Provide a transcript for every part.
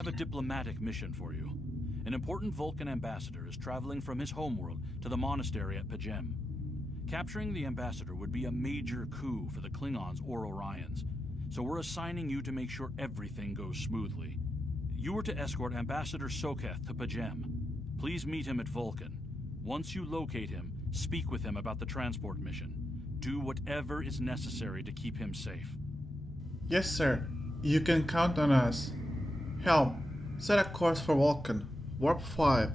I have a diplomatic mission for you. An important Vulcan ambassador is traveling from his homeworld to the monastery at Pajem. Capturing the ambassador would be a major coup for the Klingons or Orions, so we're assigning you to make sure everything goes smoothly. You are to escort Ambassador Soketh to Pajem. Please meet him at Vulcan. Once you locate him, speak with him about the transport mission. Do whatever is necessary to keep him safe. Yes, sir. You can count on us. Helm, set a course for Vulcan. Warp 5.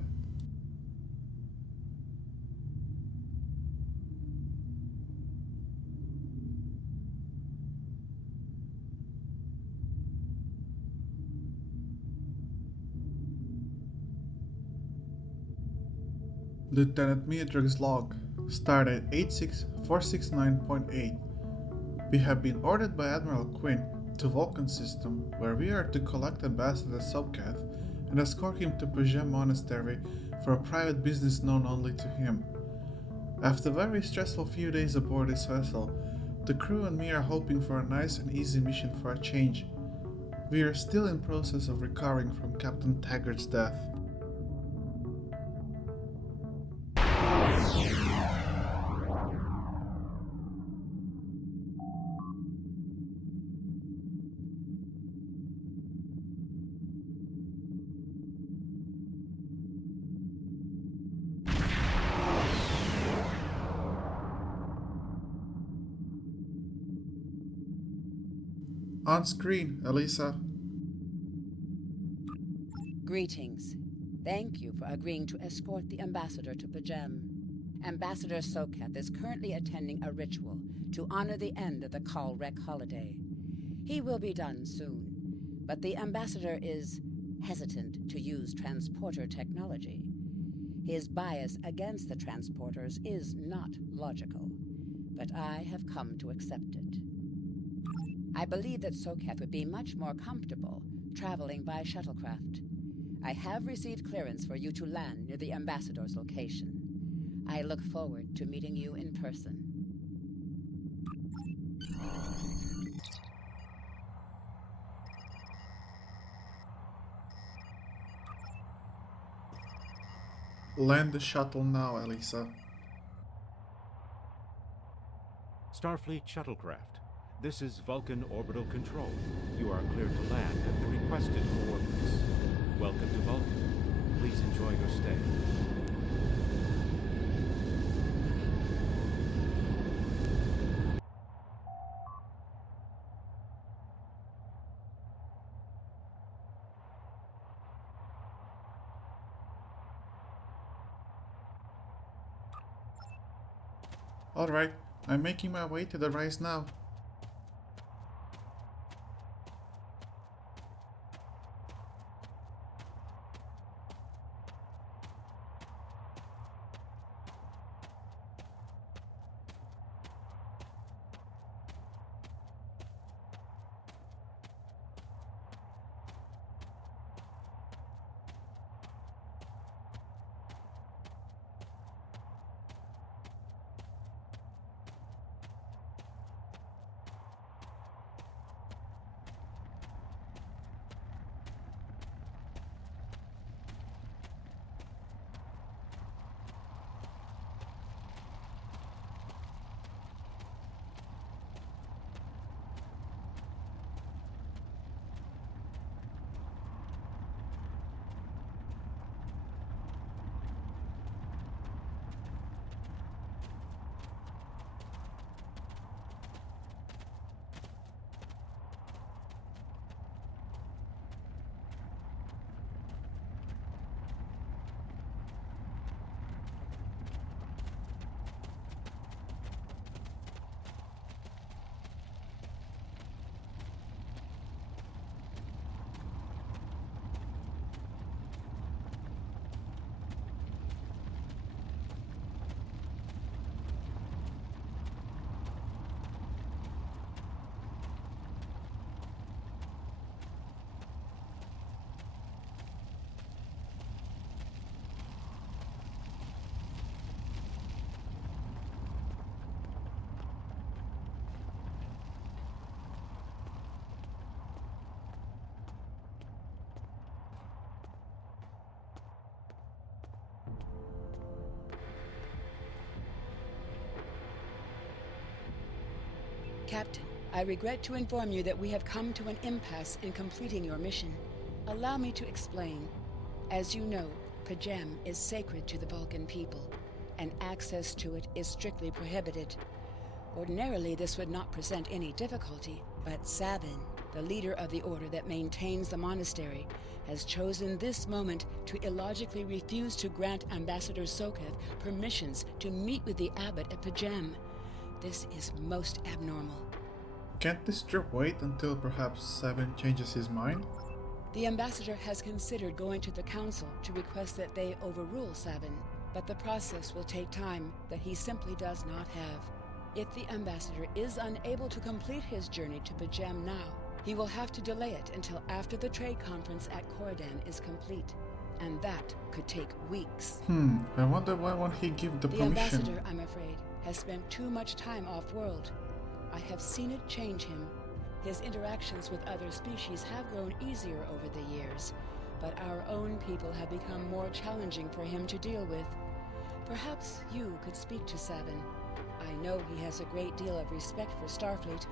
Lieutenant Miadrig's log, stardate 86469.8. We have been ordered by Admiral Quinn to Vulcan system, where we are to collect Ambassador Soketh and escort him to Pajem Monastery for a private business known only to him. After a very stressful few days aboard this vessel, the crew and me are hoping for a nice and easy mission for a change. We are still in process of recovering from Captain Taggart's death. On screen, Elisa. Greetings. Thank you for agreeing to escort the ambassador to Pajem. Ambassador Soketh is currently attending a ritual to honor the end of the Startrek holiday. He will be done soon, but the ambassador is hesitant to use transporter technology. His bias against the transporters is not logical, but I have come to accept it. I believe that Soketh would be much more comfortable traveling by shuttlecraft. I have received clearance for you to land near the ambassador's location. I look forward to meeting you in person. Land the shuttle now, Elisa. Starfleet shuttlecraft. This is Vulcan Orbital Control. You are cleared to land at the requested coordinates. Welcome to Vulcan. Please enjoy your stay. Alright, I'm making my way to the rise now. Captain, I regret to inform you that we have come to an impasse in completing your mission. Allow me to explain. As you know, Pajem is sacred to the Vulcan people, and access to it is strictly prohibited. Ordinarily, this would not present any difficulty, but Savin, the leader of the order that maintains the monastery, has chosen this moment to illogically refuse to grant Ambassador Soketh permissions to meet with the abbot at Pajem. This is most abnormal. Can't this trip wait until perhaps Seven changes his mind? The ambassador has considered going to the council to request that they overrule Savin, but the process will take time that he simply does not have. If the ambassador is unable to complete his journey to Pajem now, he will have to delay it until after the trade conference at Corridan is complete, and that could take weeks. I wonder why won't he give the permission? Ambassador, I'm afraid, has spent too much time off-world. I have seen it change him. His interactions with other species have grown easier over the years, but our own people have become more challenging for him to deal with. Perhaps you could speak to Savin. I know he has a great deal of respect for Starfleet,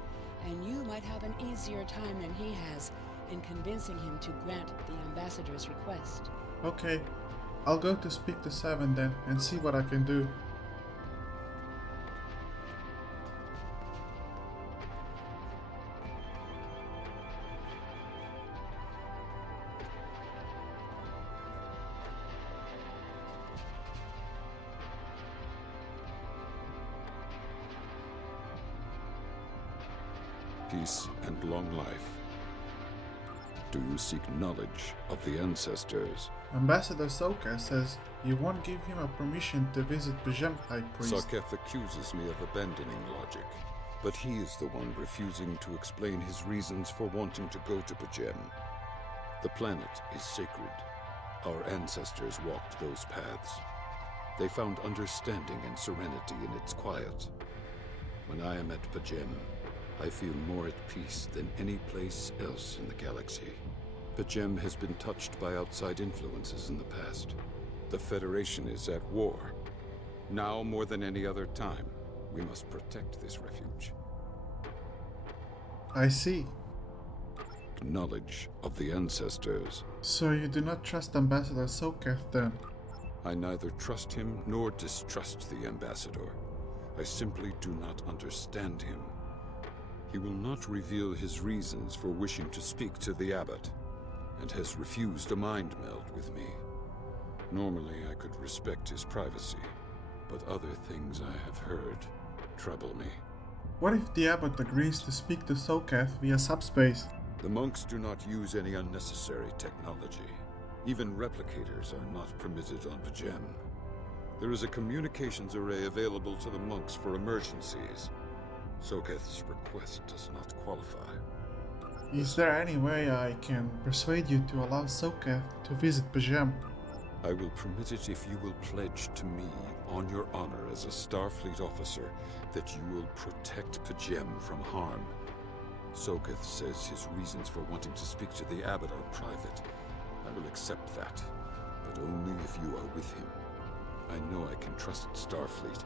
and you might have an easier time than he has in convincing him to grant the ambassador's request. Okay, I'll go to speak to Seven then and see what I can do. Peace and long life. Do you seek knowledge of the ancestors? Ambassador Soka says you won't give him a permission to visit Pajem, High Priest. Soketh accuses me of abandoning logic, but he is the one refusing to explain his reasons for wanting to go to Pajem. The planet is sacred. Our ancestors walked those paths. They found understanding and serenity in its quiet. When I am at Pajem, I feel more at peace than any place else in the galaxy. Pajem has been touched by outside influences in the past. The Federation is at war. Now more than any other time, we must protect this refuge. I see. Knowledge of the ancestors. So you do not trust Ambassador Soketh then? I neither trust him nor distrust the ambassador. I simply do not understand him. He will not reveal his reasons for wishing to speak to the abbot, and has refused a mind meld with me. Normally I could respect his privacy, but other things I have heard trouble me. What if the abbot agrees to speak to Soketh via subspace? The monks do not use any unnecessary technology. Even replicators are not permitted on Pajem. There is a communications array available to the monks for emergencies. Soketh's request does not qualify. Is there any way I can persuade you to allow Soketh to visit Pajem? I will permit it if you will pledge to me, on your honor as a Starfleet officer, that you will protect Pajem from harm. Soketh says his reasons for wanting to speak to the abbot are private. I will accept that, but only if you are with him. I know I can trust Starfleet.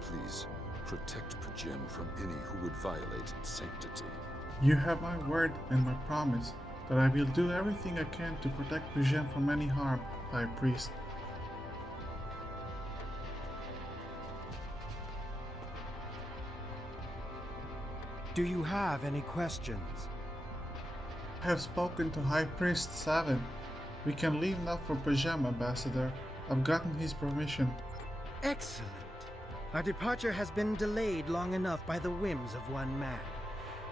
Please, protect Pajem from any who would violate its sanctity. You have my word and my promise that I will do everything I can to protect Pajem from any harm, High Priest. Do you have any questions? I have spoken to High Priest Savin. We can leave now for Pajem, Ambassador. I've gotten his permission. Excellent. Our departure has been delayed long enough by the whims of one man.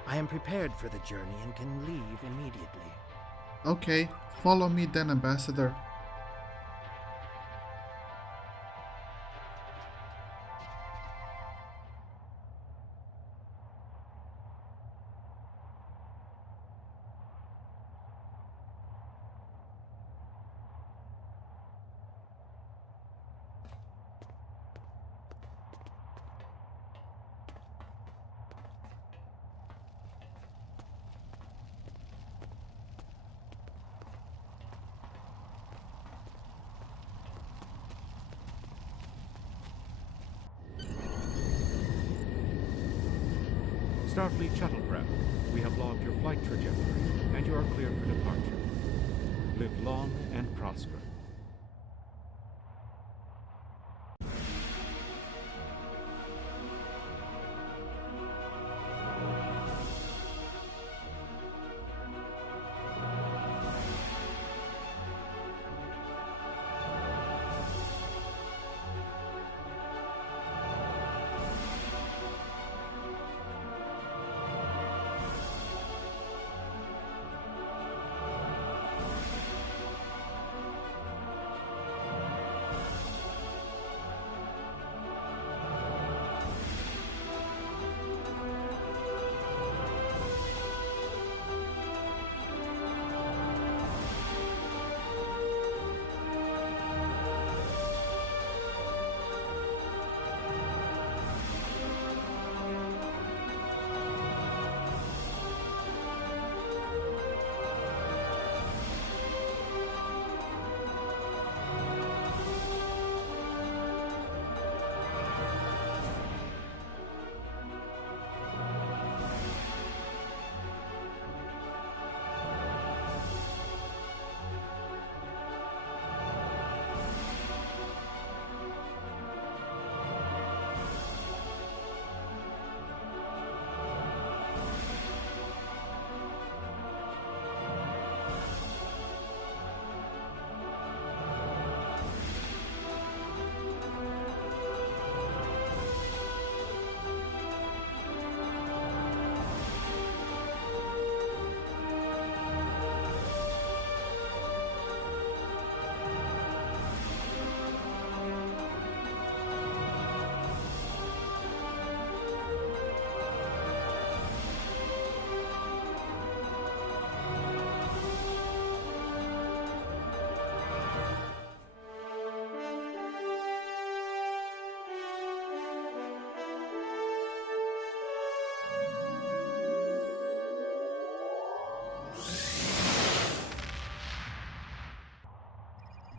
I am prepared for the journey and can leave immediately. Okay, follow me then, Ambassador. Starfleet shuttlecraft, we have logged your flight trajectory, and you are cleared for departure. Live long and prosper.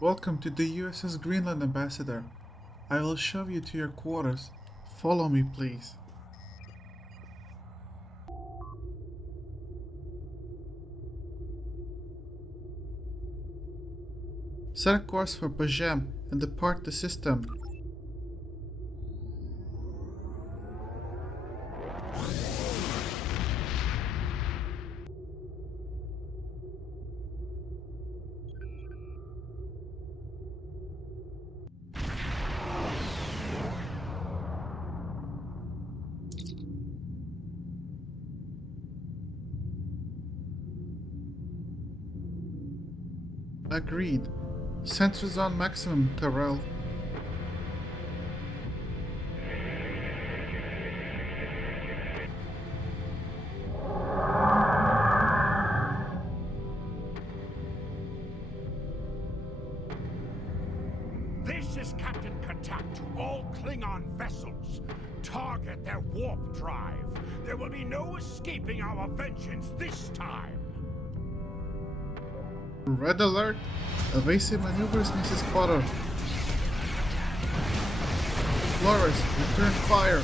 Welcome to the USS Greenland, Ambassador. I will show you to your quarters. Follow me, please. Set a course for Pajem and depart the system. Agreed. Sensors on maximum, Terrell. This is Captain Katak to all Klingon vessels. Target their warp drive. There will be no escaping our vengeance this time. Red alert! Evasive maneuvers, Mrs. Potter. Flores, return fire!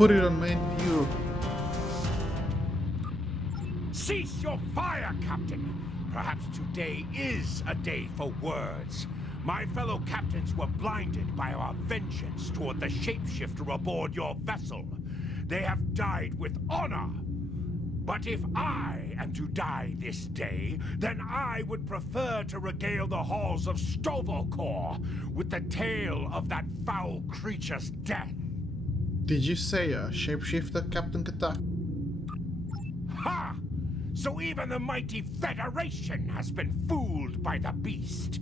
Put it on main view. Cease your fire, Captain! Perhaps today is a day for words. My fellow captains were blinded by our vengeance toward the shapeshifter aboard your vessel. They have died with honor. But if I am to die this day, then I would prefer to regale the halls of Stovalkor with the tale of that foul creature's death. Did you say a shapeshifter, Captain Katak? Ha! So even the mighty Federation has been fooled by the beast.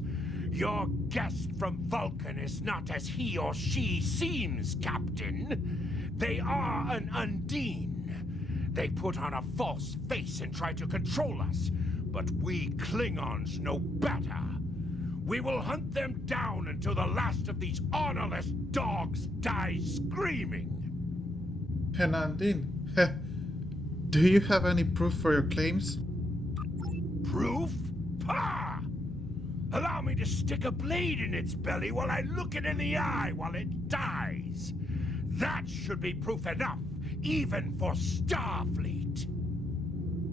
Your guest from Vulcan is not as he or she seems, Captain. They are an Undine. They put on a false face and try to control us, but we Klingons know better. We will hunt them down until the last of these honorless dogs dies screaming. Undine, do you have any proof for your claims? Proof? Pah! Allow me to stick a blade in its belly while I look it in the eye while it dies. That should be proof enough, even for Starfleet.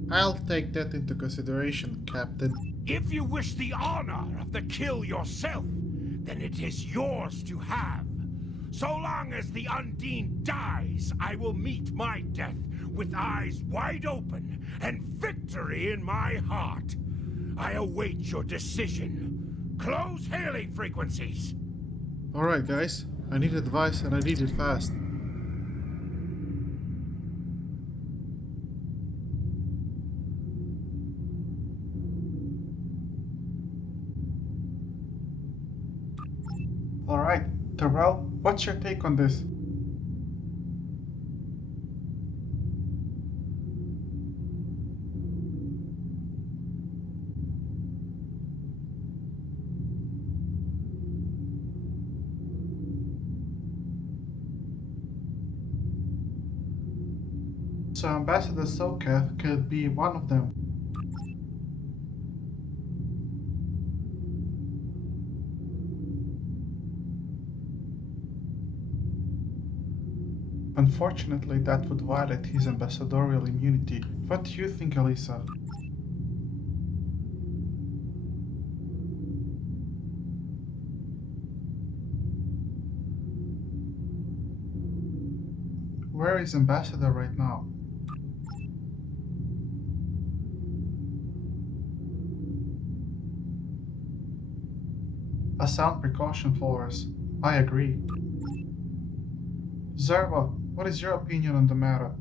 I'll take that into consideration, Captain. If you wish the honor of the kill yourself, then it is yours to have. So long as the Undine dies, I will meet my death with eyes wide open and victory in my heart. I await your decision. Close hailing frequencies. Alright guys, I need advice and I need it fast. Alright, Terrell, what's your take on this? So Ambassador Sokath could be one of them. Unfortunately, that would violate his ambassadorial immunity. What do you think, Elisa? Where is Ambassador right now? A sound precaution for us. I agree. Zerva, what is your opinion on the matter?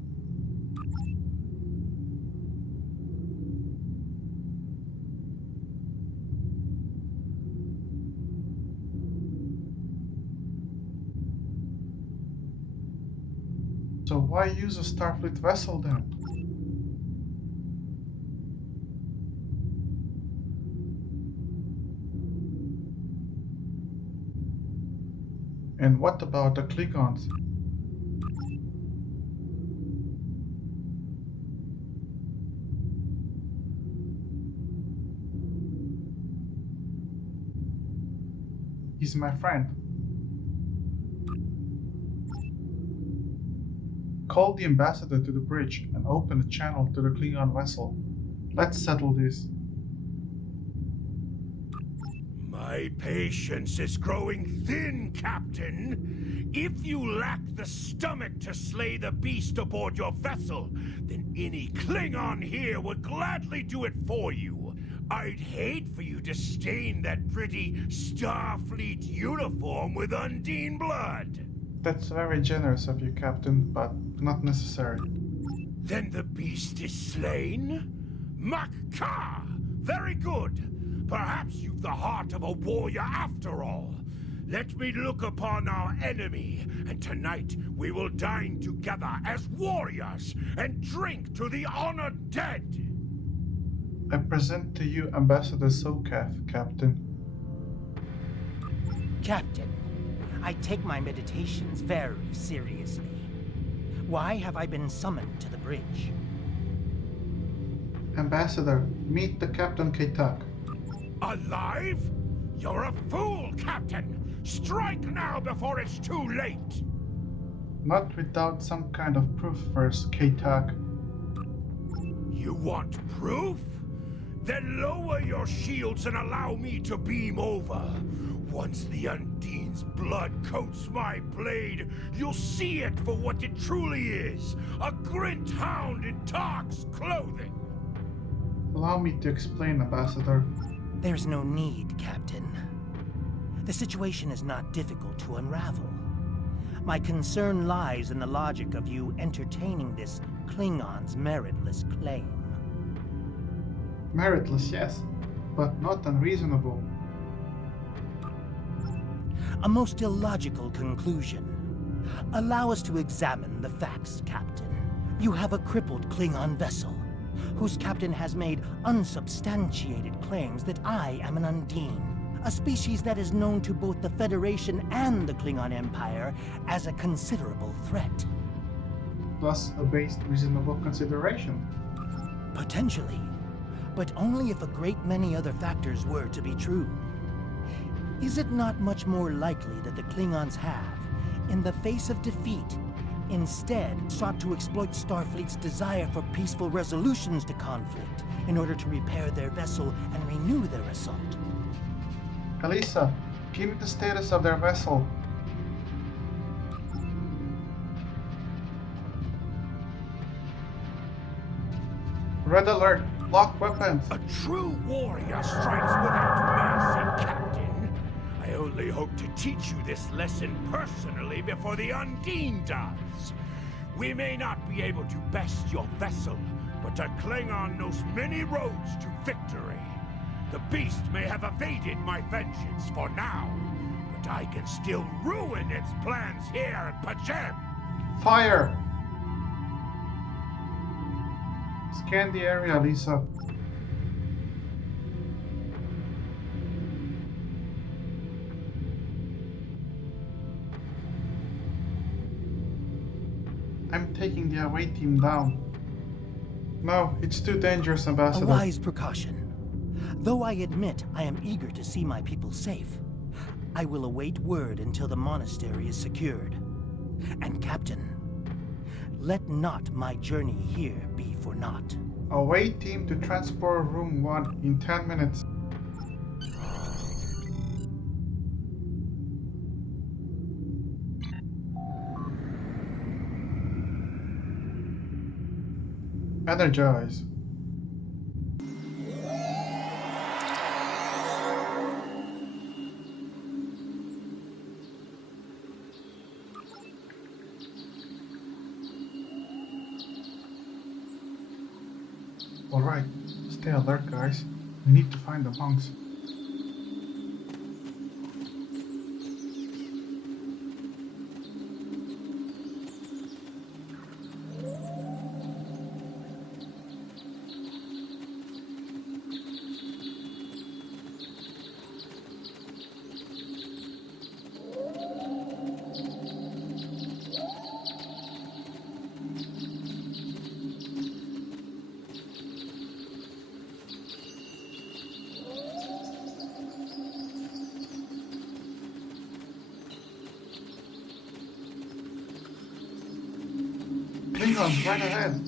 So why use a Starfleet vessel then? And what about the Klingons? He's my friend. Call the ambassador to the bridge and open a channel to the Klingon vessel. Let's settle this. My patience is growing thin, Captain. If you lack the stomach to slay the beast aboard your vessel, then any Klingon here would gladly do it for you. I'd hate for you to stain that pretty Starfleet uniform with Undine blood. That's very generous of you, Captain, but not necessary. Then the beast is slain? Makka! Very good. Perhaps you've the heart of a warrior after all. Let me look upon our enemy, and tonight we will dine together as warriors and drink to the honored dead. I present to you Ambassador Sokath, Captain. Captain, I take my meditations very seriously. Why have I been summoned to the bridge? Ambassador, meet the Captain Katak. Alive? You're a fool, Captain! Strike now before it's too late! Not without some kind of proof first, Katak. You want proof? Then lower your shields and allow me to beam over. Once the Undine's blood coats my blade, you'll see it for what it truly is. A Grint hound in Tark's clothing. Allow me to explain, Ambassador. There's no need, Captain. The situation is not difficult to unravel. My concern lies in the logic of you entertaining this Klingon's meritless claim. Meritless, yes, but not unreasonable. A most illogical conclusion. Allow us to examine the facts, Captain. You have a crippled Klingon vessel, whose captain has made unsubstantiated claims that I am an Undine, a species that is known to both the Federation and the Klingon Empire as a considerable threat. Thus, a based reasonable consideration. Potentially, but only if a great many other factors were to be true. Is it not much more likely that the Klingons have, in the face of defeat, instead sought to exploit Starfleet's desire for peaceful resolutions to conflict in order to repair their vessel and renew their assault? Elisa, give me the status of their vessel. Red alert! Lock weapons! A true warrior strikes without mercy, Captain. I only hope to teach you this lesson personally before the Undine does. We may not be able to best your vessel, but a Klingon knows many roads to victory. The beast may have evaded my vengeance for now, but I can still ruin its plans here at P'Jem. Fire! Scan the area, Lisa. I'm taking the away team down. No, it's too dangerous, A Ambassador. wise precaution. Though I admit I am eager to see my people safe, I will await word until the monastery is secured. And Captain, let not my journey here be for naught. Away team to transport room 1 in 10 minutes. Energize. Alright, stay alert, guys. We need to find the monks. Klingons right ahead.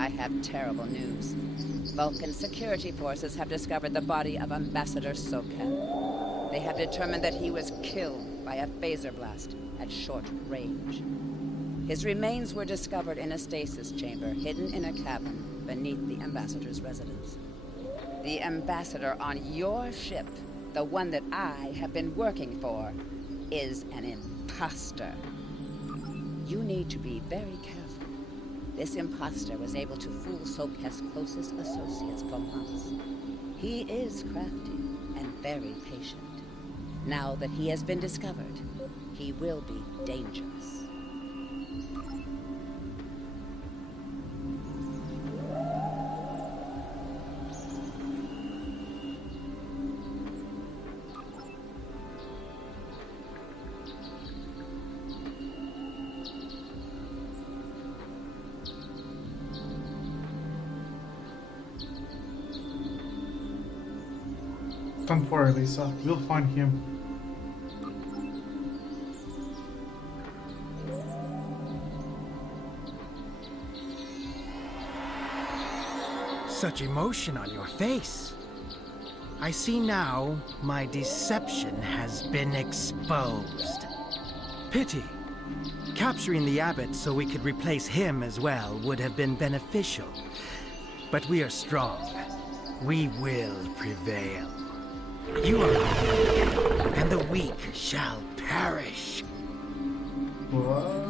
I have terrible news. Vulcan security forces have discovered the body of Ambassador Soket. They have determined that he was killed by a phaser blast at short range. His remains were discovered in a stasis chamber hidden in a cavern beneath the Ambassador's residence. The Ambassador on your ship, the one that I have been working for, is an imposter. You need to be very careful. This imposter was able to fool Soket's closest associates for months. He is crafty and very patient. Now that he has been discovered, he will be dangerous. Don't worry, Lisa. We'll find him. Such emotion on your face. I see now my deception has been exposed. Pity. Capturing the abbot so we could replace him as well would have been beneficial. But we are strong. We will prevail. You are weak, and the weak shall perish. What?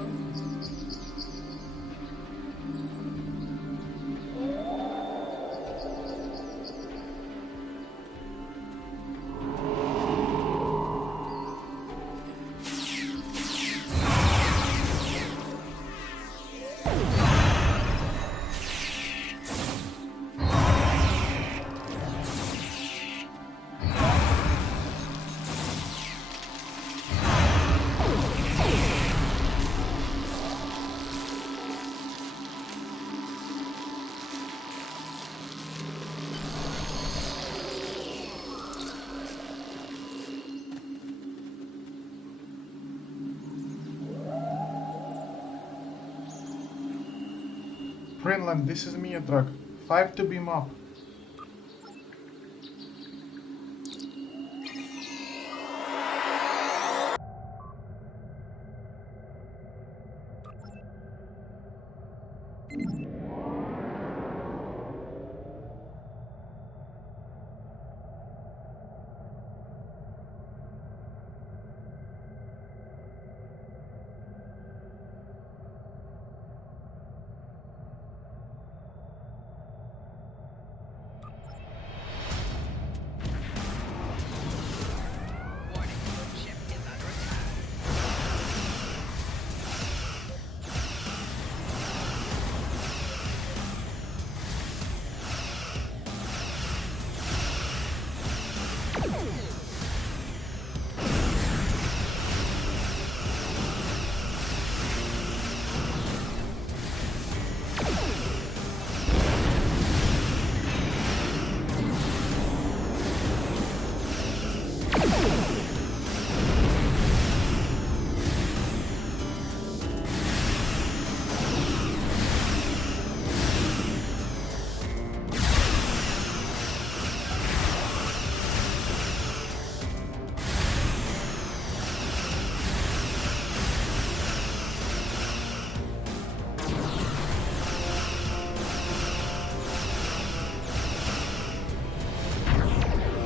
Greenland, this is me, Adriatic. 5 to beam up.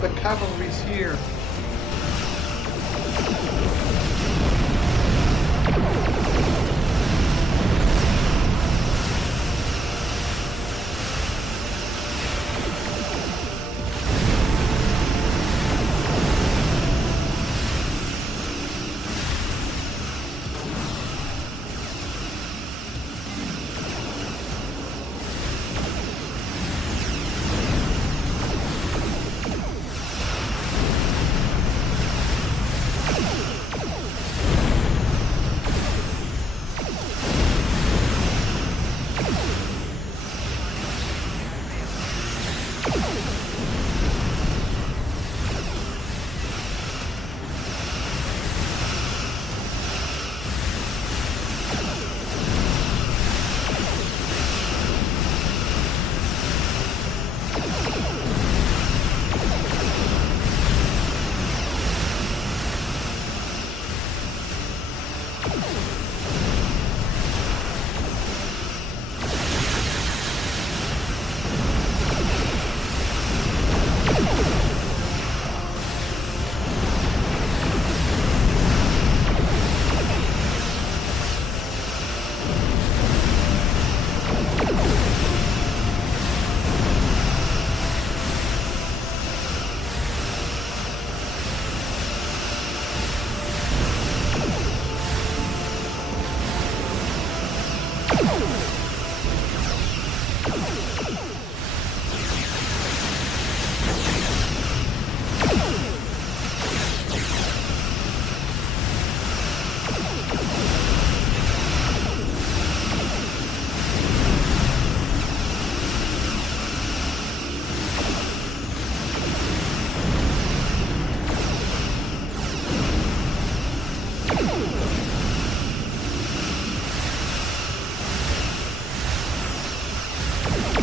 The cavalry's here.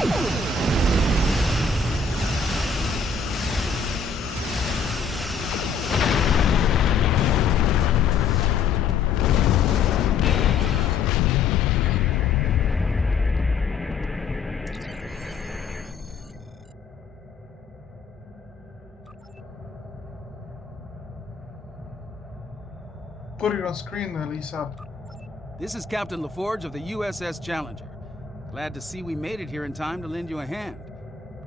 Put it on screen, Lisa. This is Captain LaForge of the USS Challenger. Glad to see we made it here in time to lend you a hand.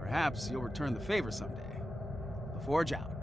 Perhaps you'll return the favor someday. LaForge out.